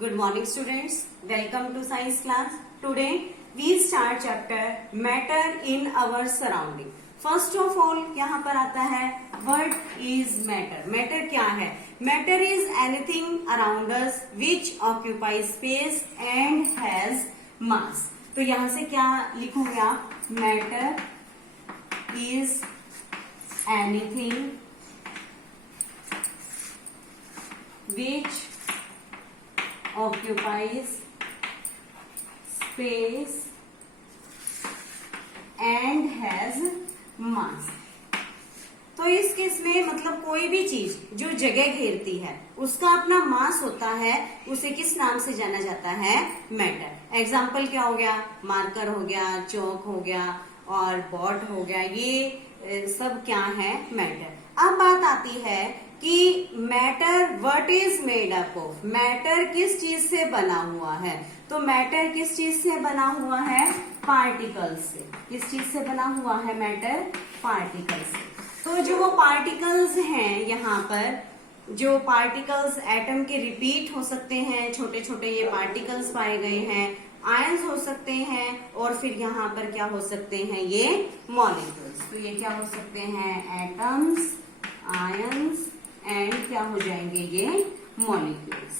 Good morning students. Welcome to science class. Today we start chapter matter in our surrounding. First of all यहाँ पर आता है what is matter. Matter क्या है? Matter is anything around us which occupies space and has mass. तो यहाँ से क्या लिखोगे आप? Matter is anything which occupies space and has mass. तो इस केस में मतलब कोई भी चीज जो जगह घेरती है उसका अपना मास होता है, उसे किस नाम से जाना जाता है? मैटर. एग्जाम्पल क्या हो गया? मार्कर हो गया, चौक हो गया और बॉट हो गया. ये सब क्या है? मैटर. अब बात आती है कि matter what is made up of. Matter किस चीज से बना हुआ है? तो मैटर किस चीज से बना हुआ है? पार्टिकल्स से. किस चीज से बना हुआ है मैटर? पार्टिकल्स से. तो जो वो पार्टिकल्स हैं यहाँ पर, जो पार्टिकल्स एटम के रिपीट हो सकते हैं, छोटे छोटे ये पार्टिकल्स पाए गए हैं, आयंस हो सकते हैं और फिर यहाँ पर क्या हो सकते हैं? ये मॉलिक्यूल्स. तो ये क्या हो सकते हैं? एटम्स, आयंस एंड क्या हो जाएंगे? ये मॉलिक्यूल्स.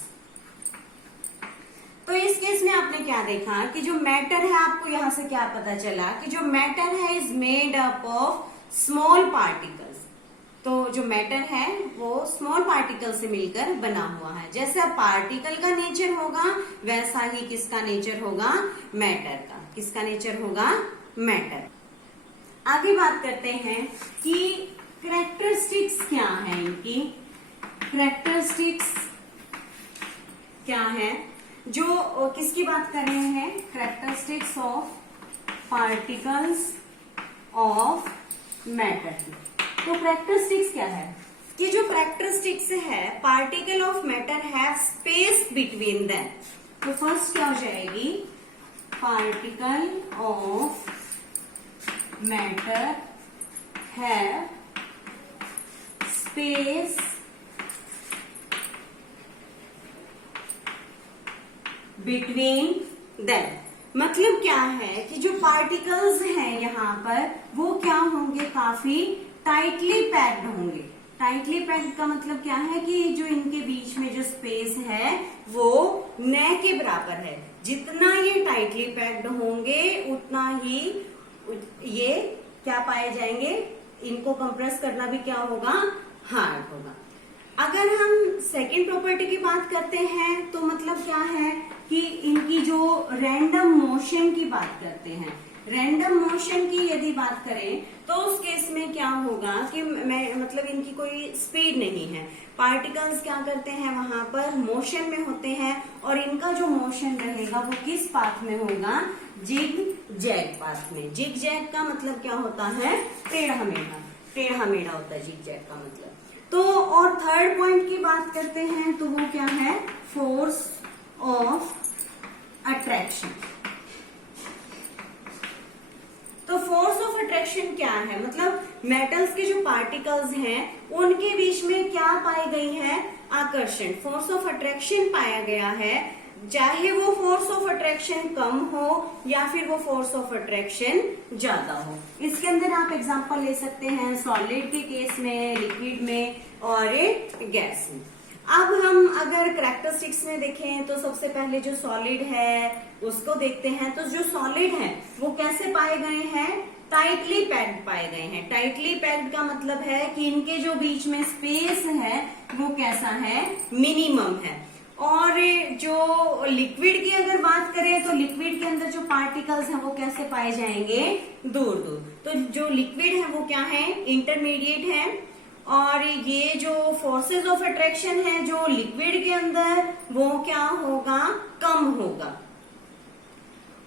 तो इस केस में आपने क्या देखा कि जो मैटर है, आपको यहां से क्या पता चला कि जो मैटर है is made up of small particles. तो जो मैटर है वो स्मॉल पार्टिकल से मिलकर बना हुआ है. जैसे अब पार्टिकल का नेचर होगा वैसा ही किसका नेचर होगा? मैटर का. किसका नेचर होगा? मैटर. आगे बात करते हैं कि कैरेक्टरिस्टिक्स क्या है इनकी. कैरेक्टरिस्टिक्स क्या है? जो किसकी बात कर रहे हैं? Characteristics of particles of matter. तो कैरेक्टरिस्टिक्स क्या है? कि जो कैरेक्टरिस्टिक्स है particle of matter have space between them. तो फर्स्ट क्या हो जाएगी? Particle of matter have space between them. मतलब क्या है कि जो पार्टिकल्स हैं यहाँ पर वो क्या होंगे? काफी टाइटली पैक्ड होंगे. टाइटली पैक्ड का मतलब क्या है कि जो इनके बीच में जो स्पेस है वो न के बराबर है. जितना ये टाइटली पैक्ड होंगे उतना ही ये क्या पाए जाएंगे? इनको कंप्रेस करना भी क्या होगा? हार्ड होगा. अगर हम सेकेंड प्रॉपर्टी की बात करते हैं तो मतलब क्या है कि इनकी जो रैंडम मोशन की बात करते हैं, रैंडम मोशन की यदि बात करें तो उस केस में क्या होगा कि मतलब इनकी कोई स्पीड नहीं है. पार्टिकल्स क्या करते हैं? वहां पर मोशन में होते हैं और इनका जो मोशन रहेगा वो किस पाथ में होगा? जिग जैग पाथ में. जिग जैग का मतलब क्या होता है? टेढ़ा मेढ़ा. टेढ़ा मेढ़ा होता है जिग जैग का मतलब. तो और थर्ड पॉइंट की बात करते हैं तो वो क्या है? Force of attraction. तो फोर्स ऑफ अट्रैक्शन क्या है? मतलब मेटल्स के जो पार्टिकल्स हैं उनके बीच में क्या पाई गई है? आकर्षण. फोर्स ऑफ अट्रैक्शन पाया गया है. चाहे वो फोर्स ऑफ अट्रैक्शन कम हो या फिर वो फोर्स ऑफ अट्रैक्शन ज्यादा हो. इसके अंदर आप एग्जांपल ले सकते हैं सॉलिड के केस में, लिक्विड में और गैस में. अब हम अगर कैरेक्टरिस्टिक्स में देखें तो सबसे पहले जो सॉलिड है उसको देखते हैं. तो जो सॉलिड है वो कैसे पाए गए हैं? टाइटली पैक्ड पाए गए हैं. टाइटली पैक्ड का मतलब है कि इनके जो बीच में स्पेस है वो कैसा है? मिनिमम है. और जो लिक्विड की अगर बात करें तो लिक्विड के अंदर जो पार्टिकल्स हैं वो कैसे पाए जाएंगे? दूर दूर. तो जो लिक्विड है वो क्या है? इंटरमीडिएट है. और ये जो फोर्सेस ऑफ अट्रैक्शन है जो लिक्विड के अंदर वो क्या होगा? कम होगा.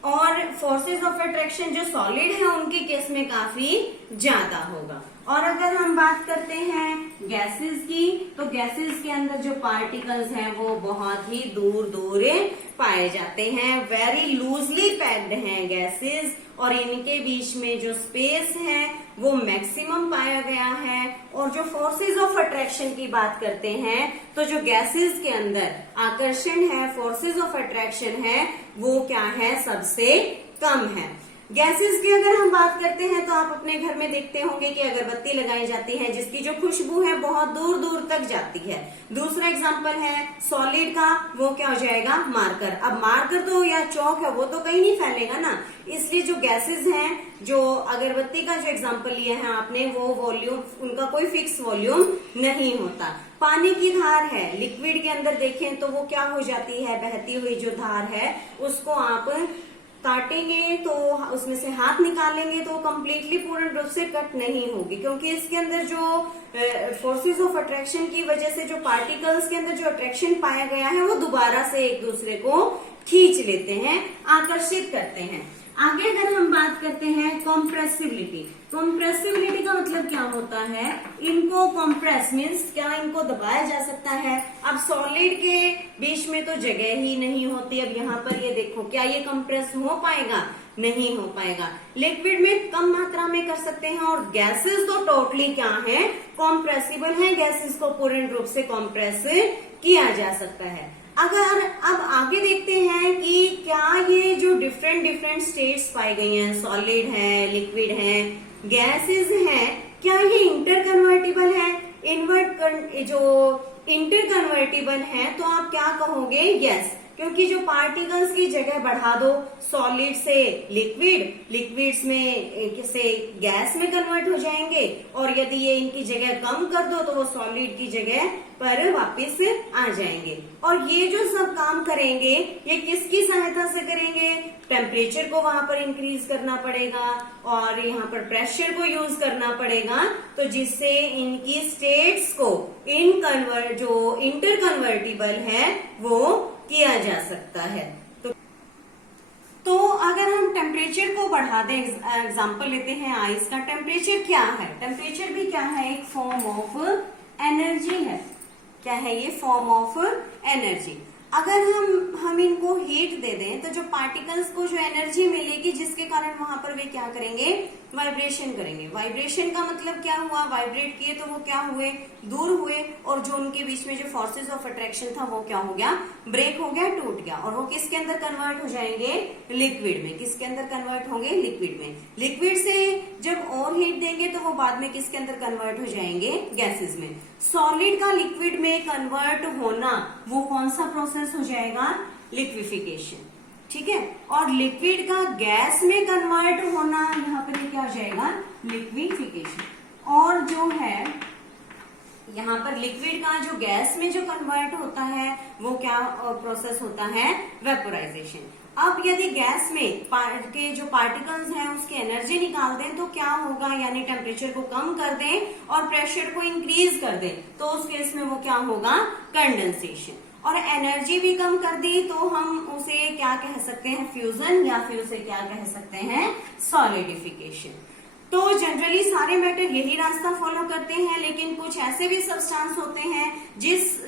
और फोर्सेस ऑफ अट्रैक्शन जो सॉलिड है उनके केस में काफी ज्यादा होगा. और अगर हम बात करते हैं गैसेस की तो गैसेस के अंदर जो पार्टिकल्स हैं वो बहुत ही दूर दूर पाए जाते हैं. वेरी लूजली पैक्ड हैं गैसेस और इनके बीच में जो स्पेस है वो मैक्सिमम पाया गया है। और जो फोर्सेज ऑफ अट्रैक्शन की बात करते हैं तो जो गैसेस के अंदर आकर्षण है, फोर्सेज ऑफ अट्रैक्शन है, वो क्या है, सबसे कम है। गैसेस की अगर हम बात करते हैं तो आप अपने घर में देखते होंगे कि अगरबत्ती लगाई जाती है जिसकी जो खुशबू है बहुत दूर दूर तक जाती है। दूसरा एग्जांपल है सॉलिड का, वो क्या हो जाएगा, मार्कर। अब मार्कर तो या चौक है वो तो कहीं नहीं फैलेगा ना, इसलिए जो गैसेस हैं, जो अगरबत्ती का जो एग्जाम्पल लिया है आपने, वो वॉल्यूम, उनका कोई फिक्स वॉल्यूम नहीं होता। पानी की धार है, लिक्विड के अंदर देखें तो वो क्या हो जाती है, बहती हुई जो धार है उसको आप काटेंगे तो उसमें से हाथ निकालेंगे तो कंप्लीटली पूर्ण रूप से कट नहीं होगी, क्योंकि इसके अंदर जो फोर्सेस ऑफ अट्रैक्शन की वजह से जो पार्टिकल्स के अंदर जो अट्रैक्शन पाया गया है वो दोबारा से एक दूसरे को खींच लेते हैं, आकर्षित करते हैं। आगे अगर हम बात करते हैं कॉम्प्रेसिबिलिटी, कॉम्प्रेसिबिलिटी का मतलब क्या होता है, इनको कॉम्प्रेस मीन्स क्या इनको दबाया जा सकता है। अब सॉलिड के बीच में तो जगह ही नहीं होती, अब यहाँ पर ये देखो, क्या ये कंप्रेस हो पाएगा, नहीं हो पाएगा। लिक्विड में कम मात्रा में कर सकते हैं और गैसेस तो टोटली क्या है, कॉम्प्रेसिबल है, गैसेस को पूर्ण रूप से कॉम्प्रेस किया जा सकता है। अगर अब आगे देखते हैं कि क्या ये जो डिफरेंट स्टेट्स पाई गई हैं, सॉलिड है, लिक्विड है, गैसेस हैं, क्या ये इंटर कन्वर्टिबल है, जो इंटर कन्वर्टिबल है तो आप क्या कहोगे, यस, क्योंकि जो पार्टिकल्स की जगह बढ़ा दो, सॉलिड से लिक्विड, लिक्विड्स में से गैस में कन्वर्ट हो जाएंगे, और यदि ये इनकी जगह कम कर दो तो वो सॉलिड की जगह पर वापस आ जाएंगे। और ये जो सब काम करेंगे ये किसकी सहायता से करेंगे, टेम्परेचर को वहां पर इंक्रीज करना पड़ेगा और यहाँ पर प्रेशर को यूज करना पड़ेगा, तो जिससे इनकी स्टेट्स को जो इंटर कन्वर्टिबल है वो किया जा सकता है। तो अगर हम टेम्परेचर को बढ़ा दें, एग्जांपल लेते हैं आइस का, टेम्परेचर क्या है, टेम्परेचर भी क्या है, एक फॉर्म ऑफ एनर्जी है। क्या है ये, फॉर्म ऑफ एनर्जी। अगर हम इनको हीट दे दें तो जो पार्टिकल्स को जो एनर्जी मिलेगी जिसके कारण वहां पर वे क्या करेंगे, वाइब्रेशन करेंगे। वाइब्रेशन का मतलब क्या हुआ, वाइब्रेट किए तो वो क्या हुए, दूर हुए, और जो उनके बीच में जो फोर्सेस ऑफ अट्रैक्शन था वो क्या हो गया, ब्रेक हो गया, टूट गया, और वो किसके अंदर कन्वर्ट हो जाएंगे, लिक्विड में। किसके अंदर कन्वर्ट होंगे, लिक्विड में। लिक्विड से जब और हीट देंगे तो वो बाद में किसके अंदर कन्वर्ट हो जाएंगे, गैसेस में। सॉलिड का लिक्विड में कन्वर्ट होना वो कौन सा प्रोसेस हो जाएगा, लिक्विफिकेशन, ठीक है। और लिक्विड का गैस में कन्वर्ट होना, यहाँ पर क्या हो जाएगा, लिक्विफिकेशन। और जो है यहाँ पर लिक्विड का जो गैस में जो कन्वर्ट होता है वो क्या प्रोसेस होता है, वेपोराइजेशन। अब यदि गैस में के जो पार्टिकल्स हैं उसकी एनर्जी निकाल दें तो क्या होगा, यानी टेम्परेचर को कम कर दें और प्रेशर को इंक्रीज कर दें, तो उस केस में वो क्या होगा, कंडेंसेशन। और एनर्जी भी कम कर दी तो हम उसे क्या कह सकते हैं, फ्यूजन, या फिर उसे क्या कह सकते हैं, सॉलिडिफिकेशन। तो जनरली सारे मैटर यही रास्ता फॉलो करते हैं, लेकिन कुछ ऐसे भी सब्सटेंस होते हैं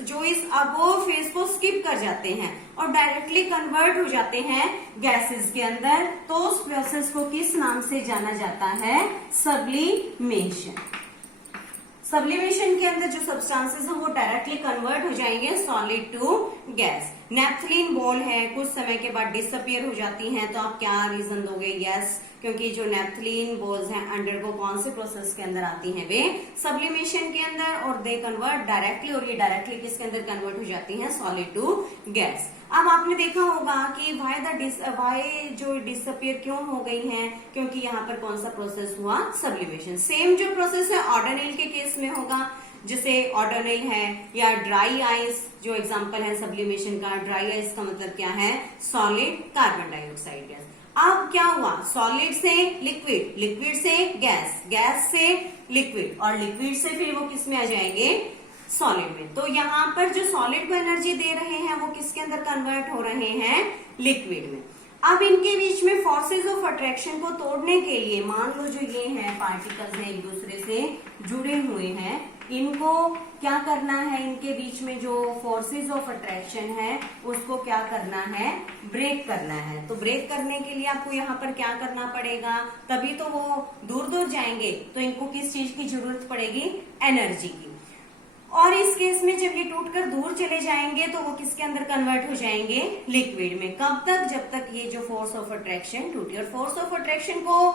जो इस अबोव फेज को स्किप कर जाते हैं और डायरेक्टली कन्वर्ट हो जाते हैं गैसेस के अंदर, तो उस प्रोसेस को किस नाम से जाना जाता है, सब्लिमेशन। सब्लिमेशन के अंदर जो सब्सटेंसेस हैं वो डायरेक्टली कन्वर्ट हो जाएंगे solid to gas. Naphthalene ball है, कुछ समय के बाद डिसअपियर हो जाती हैं, तो आप क्या रीजन दोगे, यस, क्योंकि जो नेफ्थलीन बॉल्स हैं अंडरगो कौन से प्रोसेस के अंदर आती हैं, वे सब्लिमेशन के अंदर, और दे कन्वर्ट डायरेक्टली, और ये डायरेक्टली किसके अंदर कन्वर्ट हो जाती हैं, सॉलिड टू गैस। अब आपने देखा होगा कि वाई जो डिसअपियर क्यों हो गई हैं, क्योंकि यहाँ पर कौन सा प्रोसेस हुआ, सब्लिमेशन। सेम जो प्रोसेस है ऑर्डोनिल के केस में होगा, जैसे ऑर्डोनिल है, या ड्राई आइस जो एग्जांपल है सब्लिमेशन का। ड्राई आइस का मतलब क्या है, सॉलिड कार्बन डाइऑक्साइड गैस। अब क्या हुआ, सॉलिड से लिक्विड, लिक्विड से गैस, गैस से लिक्विड, और लिक्विड से फिर वो किस में आ जाएंगे, सॉलिड में। तो यहाँ पर जो सॉलिड को एनर्जी दे रहे हैं वो किसके अंदर कन्वर्ट हो रहे हैं, लिक्विड में। अब इनके बीच में फोर्सेज ऑफ अट्रैक्शन को तोड़ने के लिए, मान लो जो ये है पार्टिकल्स हैं एक दूसरे से जुड़े हुए हैं, इनको क्या करना है, इनके बीच में जो फोर्सेस ऑफ अट्रैक्शन है उसको क्या करना है, ब्रेक करना है। तो ब्रेक करने के लिए आपको यहाँ पर क्या करना पड़ेगा, तभी तो वो दूर दूर जाएंगे। तो इनको किस चीज की जरूरत पड़ेगी, एनर्जी की। और इस केस में जब ये टूटकर दूर चले जाएंगे तो वो किसके अंदर कन्वर्ट हो जाएंगे, लिक्विड में। कब तक, जब तक ये जो फोर्स ऑफ अट्रैक्शन टूटे। और फोर्स ऑफ अट्रैक्शन को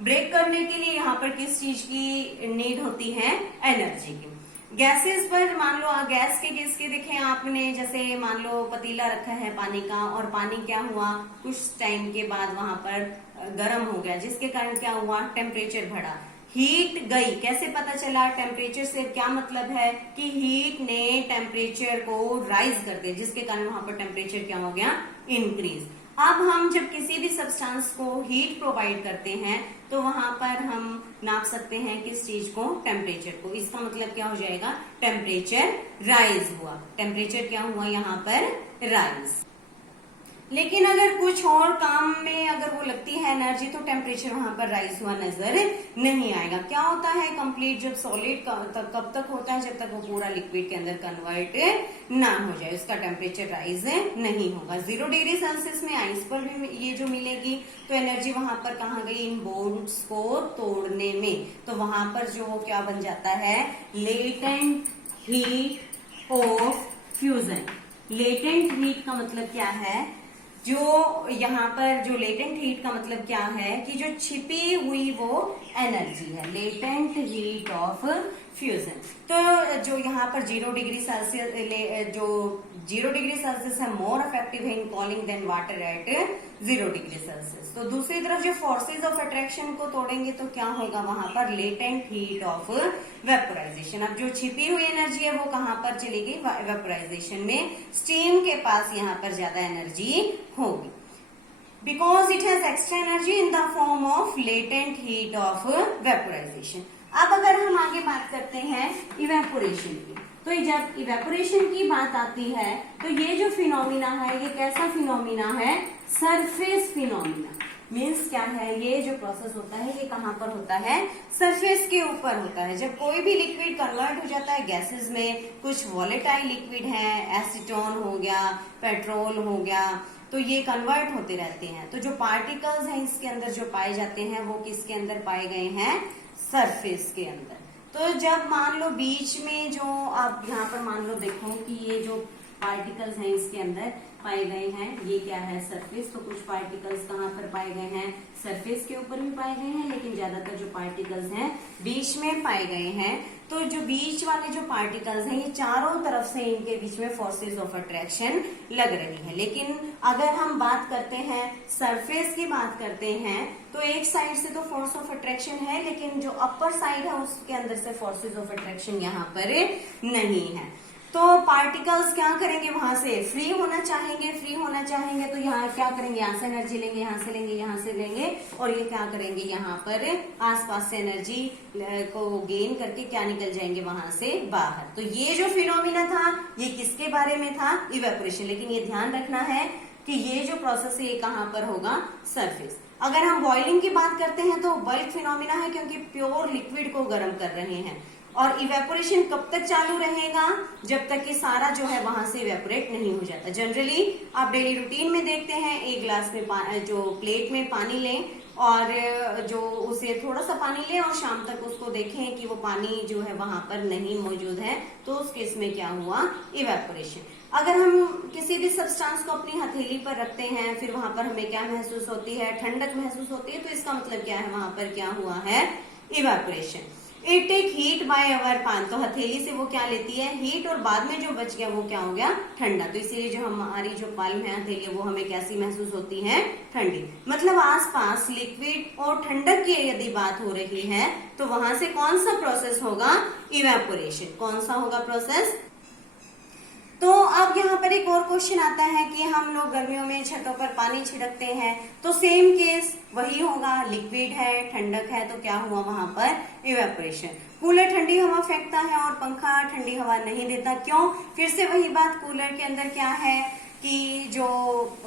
ब्रेक करने के लिए यहाँ पर किस चीज की नीड होती है, एनर्जी की। गैसेस पर मान लो, गैस के केस के देखें आपने, जैसे मान लो पतीला रखा है पानी का, और पानी क्या हुआ, कुछ टाइम के बाद वहां पर गर्म हो गया, जिसके कारण क्या हुआ, टेम्परेचर बढ़ा, हीट गई। कैसे पता चला, टेम्परेचर से क्या मतलब है कि हीट ने टेम्परेचर को राइज कर दिया, जिसके कारण वहां पर टेम्परेचर क्या हो गया, इंक्रीज। अब हम जब किसी भी सब्सटेंस को हीट प्रोवाइड करते हैं तो वहां पर हम नाप सकते हैं किस चीज को, टेम्परेचर को। इसका मतलब क्या हो जाएगा, टेम्परेचर राइज हुआ, टेम्परेचर क्या हुआ यहाँ पर, राइज। लेकिन अगर कुछ और काम में अगर वो लगती है एनर्जी तो टेम्परेचर वहां पर राइज हुआ नजर नहीं आएगा। क्या होता है, कंप्लीट जब सॉलिड कब तक होता है, जब तक वो पूरा लिक्विड के अंदर कन्वर्ट ना हो जाए, उसका टेम्परेचर राइज नहीं होगा। 0 डिग्री सेल्सियस में आइस पर भी ये जो मिलेगी तो एनर्जी वहां पर कहाँ गई, इन बॉन्ड्स को तोड़ने में। तो वहां पर जो क्या बन जाता है, latent heat of fusion. Latent heat का मतलब क्या है, जो यहाँ पर जो लेटेंट हीट का मतलब क्या है कि जो छिपी हुई वो एनर्जी है, लेटेंट हीट ऑफ फ्यूजन। तो जो यहाँ पर 0 डिग्री सेल्सियस, जो 0 डिग्री सेल्सियस है, मोर इफेक्टिव है in cooling than water at 0 degree Celsius. तो दूसरी तरफ जो फोर्सेज ऑफ अट्रैक्शन को तोड़ेंगे तो क्या होगा, वहां पर लेटेंट हीट ऑफ वेपोराइजेशन। अब जो छिपी हुई एनर्जी है वो कहाँ पर चलेगी, वेपोराइजेशन में। स्टीम के पास यहाँ पर ज्यादा एनर्जी होगी, because it has extra energy in the form of latent heat of vaporisation. अब अगर हम आगे बात करते हैं इवेपोरेशन की, तो जब इवेपोरेशन की बात आती है तो ये जो फिनोमिना है ये कैसा फिनोमिना है, सरफेस फिनोमिना। मीन्स क्या है, ये जो प्रोसेस होता है ये कहाँ पर होता है, सरफेस के ऊपर होता है। जब कोई भी लिक्विड कन्वर्ट हो जाता है गैसेस में, कुछ वॉलेटाइल लिक्विड है, एसीटोन हो गया, पेट्रोल हो गया, तो ये कन्वर्ट होते रहते हैं। तो जो पार्टिकल्स हैं इसके अंदर जो पाए जाते हैं वो किसके अंदर पाए गए हैं, सरफेस के अंदर। तो जब मान लो बीच में जो आप यहाँ पर मान लो देखो कि ये जो पार्टिकल्स हैं इसके अंदर पाए गए हैं, ये क्या है, सरफेस। तो कुछ पार्टिकल्स कहाँ पर पाए गए हैं, सरफेस के ऊपर भी पाए गए हैं, लेकिन ज्यादातर जो पार्टिकल्स हैं बीच में पाए गए हैं। तो जो बीच वाले जो पार्टिकल्स हैं ये चारों तरफ से इनके बीच में फोर्सेस ऑफ अट्रैक्शन लग रही है। लेकिन अगर हम बात करते हैं सरफेस की बात करते हैं तो एक साइड से तो फोर्स ऑफ अट्रैक्शन है, लेकिन जो अपर साइड है उसके अंदर से फोर्सेस ऑफ अट्रैक्शन यहाँ पर नहीं है। तो पार्टिकल्स क्या करेंगे, वहां से फ्री होना चाहेंगे तो यहाँ क्या करेंगे, यहाँ से एनर्जी लेंगे, यहाँ से लेंगे, यहाँ से लेंगे, और ये क्या करेंगे, यहाँ पर आसपास से एनर्जी को गेन करके क्या निकल जाएंगे वहां से बाहर। तो ये जो फिनोमिना था ये किसके बारे में था, इवेपोरेशन। लेकिन ये ध्यान रखना है कि ये जो प्रोसेस है ये कहाँ पर होगा, सरफेस। अगर हम बॉइलिंग की बात करते हैं तो बल्क फिनोमिना है, क्योंकि प्योर लिक्विड को गर्म कर रहे हैं। और इवेपोरेशन कब तक चालू रहेगा, जब तक कि सारा जो है वहां से इवेपोरेट नहीं हो जाता। जनरली आप डेली रूटीन में देखते हैं, एक ग्लास में जो प्लेट में पानी लें और जो उसे थोड़ा सा पानी लें और शाम तक उसको देखें कि वो पानी जो है वहां पर नहीं मौजूद है, तो उस केस में क्या हुआ, इवेपोरेशन। अगर हम किसी भी सब्सटेंस को अपनी हथेली पर रखते हैं फिर वहां पर हमें क्या महसूस होती है, ठंडक महसूस होती है, तो इसका मतलब क्या है, वहां पर क्या हुआ है, evaporation. It take heat by our palm, तो हथेली से वो क्या लेती है, हीट, और बाद में जो बच गया वो क्या हो गया, ठंडा। तो इसीलिए जो हमारी जो पाल्म है हथेली वो हमें कैसी महसूस होती है, ठंडी। मतलब आसपास लिक्विड और ठंडक की यदि बात हो रही है तो वहां से कौन सा प्रोसेस होगा, इवेपोरेशन। कौन सा होगा प्रोसेस। तो अब यहाँ पर एक और क्वेश्चन आता है कि हम लोग गर्मियों में छतों पर पानी छिड़कते हैं, तो सेम केस वही होगा, लिक्विड है, ठंडक है, तो क्या हुआ वहां पर, इवेपोरेशन। कूलर ठंडी हवा फेंकता है और पंखा ठंडी हवा नहीं देता, क्यों, फिर से वही बात, कूलर के अंदर क्या है कि जो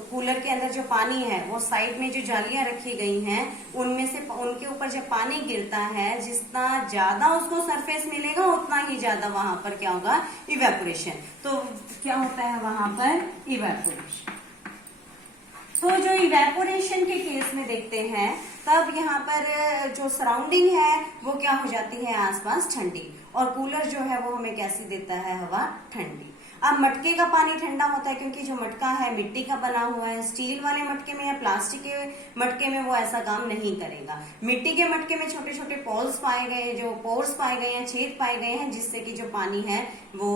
कूलर के अंदर जो पानी है वो साइड में जो जालियां रखी गई हैं उनमें से उनके ऊपर जब पानी गिरता है जितना ज्यादा उसको सरफेस मिलेगा उतना ही ज्यादा वहां पर क्या होगा, इवेपोरेशन। तो क्या होता है वहां पर, इवेपोरेशन। तो जो इवेपोरेशन के केस में देखते हैं तब यहाँ पर जो सराउंडिंग है वो क्या हो जाती है, आसपास ठंडी, और कूलर जो है वो हमें कैसी देता है, हवा ठंडी। अब मटके का पानी ठंडा होता है क्योंकि जो मटका है मिट्टी का बना हुआ है। स्टील वाले मटके में या प्लास्टिक के मटके में वो ऐसा काम नहीं करेगा। मिट्टी के मटके में छोटे छोटे पोर्स पाए गए, जो पोर्स पाए गए हैं, छेद पाए गए हैं, जिससे कि जो पानी है वो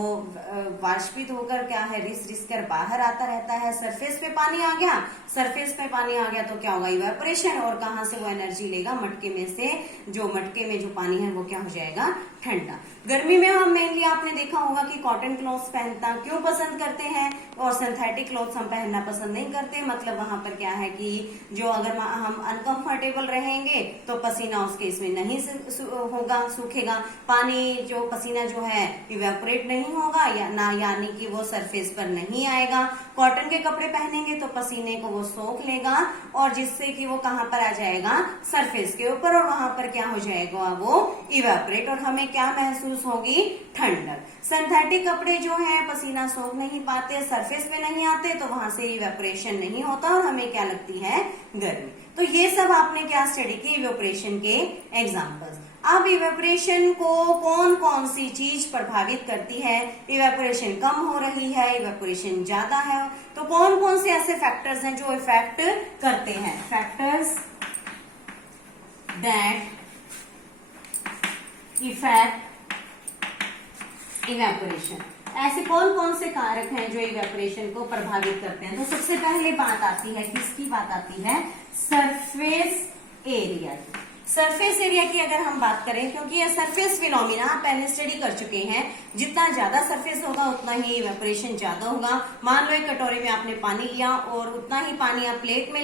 वाष्पित होकर क्या है, रिस रिस कर बाहर आता रहता है। सरफेस पे पानी आ गया, सरफेस पे पानी आ गया तो क्या होगा, इवेपोरेशन। और कहाँ से वो एनर्जी लेगा, मटके में से। जो मटके में जो पानी है वो क्या हो जाएगा, ठंडा। गर्मी में हम मेनली आपने देखा होगा कि कॉटन क्लॉथ्स पहनता क्यों पसंद करते हैं और सिंथेटिक क्लॉथ्स हम पहनना पसंद नहीं करते। मतलब वहां पर क्या है कि जो अगर हम अनकंफर्टेबल रहेंगे तो पसीना उसके इसमें नहीं होगा, सूखेगा। पानी जो पसीना जो है इवेपोरेट नहीं होगा या ना, यानी कि वो सरफेस पर नहीं आएगा। कॉटन के कपड़े पहनेंगे तो पसीने को वो सोख लेगा और जिससे कि वो कहाँ पर आ जाएगा, सरफेस के ऊपर, और वहां पर क्या हो जाएगा, वो इवेपोरेट, और हमें क्या महसूस होगी, ठंडक। सिंथेटिक कपड़े जो हैं पसीना सोख नहीं पाते, सरफेस पे नहीं आते, तो वहां से इवेपोरेशन नहीं होता और हमें क्या लगती है, गर्मी। तो ये सब आपने क्या स्टडी की, इवेपोरेशन के एग्जांपल्स। अब इवेपोरेशन को कौन कौन सी चीज प्रभावित करती है, इवेपोरेशन कम हो रही है, इवेपोरेशन ज्यादा है, तो कौन कौन से ऐसे फैक्टर्स हैं जो इफेक्ट करते हैं, फैक्टर्स दैट इफेक्ट इवेपोरेशन। ऐसे कौन कौन से कारक हैं जो इवेपोरेशन को प्रभावित करते हैं। तो सबसे पहले बात आती है, किसकी बात आती है, सरफेस एरिया की। सरफेस एरिया की अगर हम बात करें, क्योंकि यह सरफेस फिनोमिना पहले स्टडी कर चुके हैं, जितना ज्यादा सरफेस होगा उतना ही इवेपोरेशन ज्यादा होगा। मान लो एक कटोरे में आपने पानी लिया और उतना ही पानी आप प्लेट में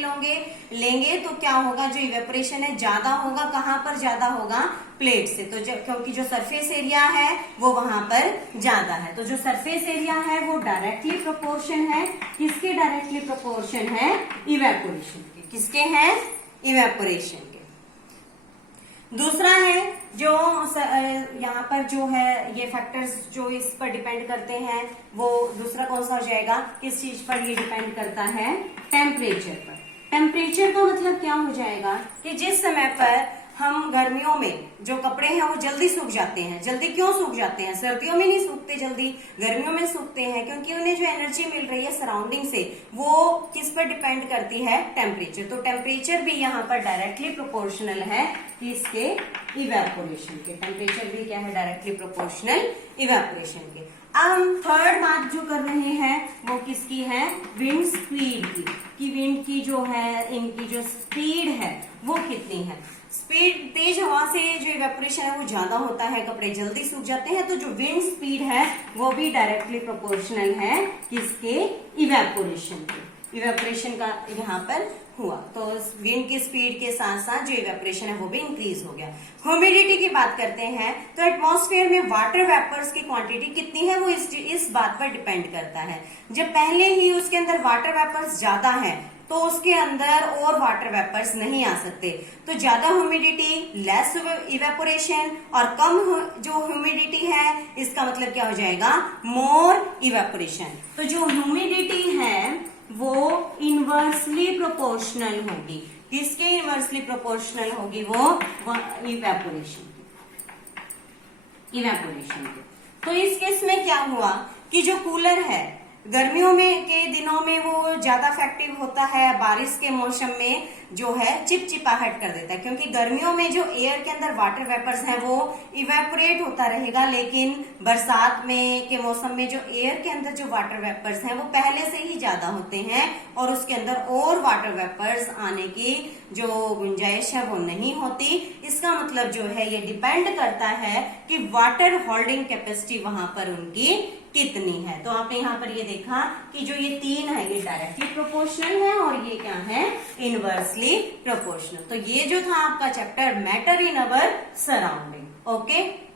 लेंगे तो क्या होगा, जो इवेपोरेशन है ज्यादा होगा। कहाँ पर ज्यादा होगा, प्लेट से। तो क्योंकि जो सरफेस एरिया है वो वहां पर ज्यादा है, तो जो सरफेस एरिया है वो डायरेक्टली प्रोपोर्शन है, किसके डायरेक्टली प्रोपोर्शन है, इवेपोरेशन के। किसके हैं, इवेपोरेशन के। दूसरा है जो यहाँ पर जो है ये फैक्टर्स जो इस पर डिपेंड करते हैं, वो दूसरा कौन सा हो जाएगा, किस चीज पर ये डिपेंड करता है, टेम्परेचर पर। टेम्परेचर का मतलब क्या हो जाएगा कि जिस समय पर हम गर्मियों में जो कपड़े हैं वो जल्दी सूख जाते हैं। जल्दी क्यों सूख जाते हैं, सर्दियों में नहीं सूखते जल्दी, गर्मियों में सूखते हैं, क्योंकि उन्हें जो एनर्जी मिल रही है सराउंडिंग से वो किस पर डिपेंड करती है, टेम्परेचर। तो टेम्परेचर भी यहाँ पर डायरेक्टली प्रोपोर्शनल है किसके, इवेपोरेशन के। टेम्परेचर भी क्या है, डायरेक्टली प्रोपोर्शनल इवेपोरेशन के। अब हम थर्ड बात जो कर रहे हैं वो किसकी है, विंड स्पीड की, कि विंड की जो है, इनकी जो स्पीड है वो कितनी है। स्पीड, तेज हवा से जो इवेपोरेशन है वो ज्यादा होता है, कपड़े जल्दी सूख जाते हैं, तो जो विंड स्पीड है वो भी डायरेक्टली प्रोपोर्शनल है किसके, इवेपोरेशन के। इवेपोरेशन का यहाँ पर हुआ तो विंड की स्पीड के साथ साथ जो इवेपोरेशन है वो भी इंक्रीज हो गया। ह्यूमिडिटी की बात करते हैं तो एटमॉस्फेयर में वाटर वेपर्स की क्वांटिटी कितनी है वो इस बात पर डिपेंड करता है। जब पहले ही उसके अंदर वाटर वेपर्स ज्यादा है तो उसके अंदर और वाटर वेपर्स नहीं आ सकते। तो ज्यादा ह्यूमिडिटी, लेस इवेपोरेशन, और कम जो ह्यूमिडिटी है इसका मतलब क्या हो जाएगा, मोर इवेपोरेशन। तो जो ह्यूमिडिटी है वो इनवर्सली प्रोपोर्शनल होगी, किसके इनवर्सली प्रोपोर्शनल होगी, वो इवेपोरेशन के। तो इस केस में क्या हुआ कि जो कूलर है गर्मियों में के दिनों में वो ज्यादा इफेक्टिव होता है, बारिश के मौसम में जो है चिपचिपाहट कर देता है, क्योंकि गर्मियों में जो एयर के अंदर वाटर वेपर्स हैं वो इवेपोरेट होता रहेगा, लेकिन बरसात में के मौसम में जो एयर के अंदर जो वाटर वेपर्स हैं वो पहले से ही ज्यादा होते हैं और उसके अंदर और वाटर वेपर्स आने की जो गुंजाइश है वो नहीं होती। इसका मतलब जो है ये डिपेंड करता है कि वाटर होल्डिंग कैपेसिटी वहां पर उनकी कितनी है। तो आपने यहाँ पर ये देखा कि जो ये तीन है ये डायरेक्टली प्रोपोर्शनल है और ये क्या है, इनवर्सली प्रोपोर्शनल। तो ये जो था आपका chapter matter in our surrounding. Okay.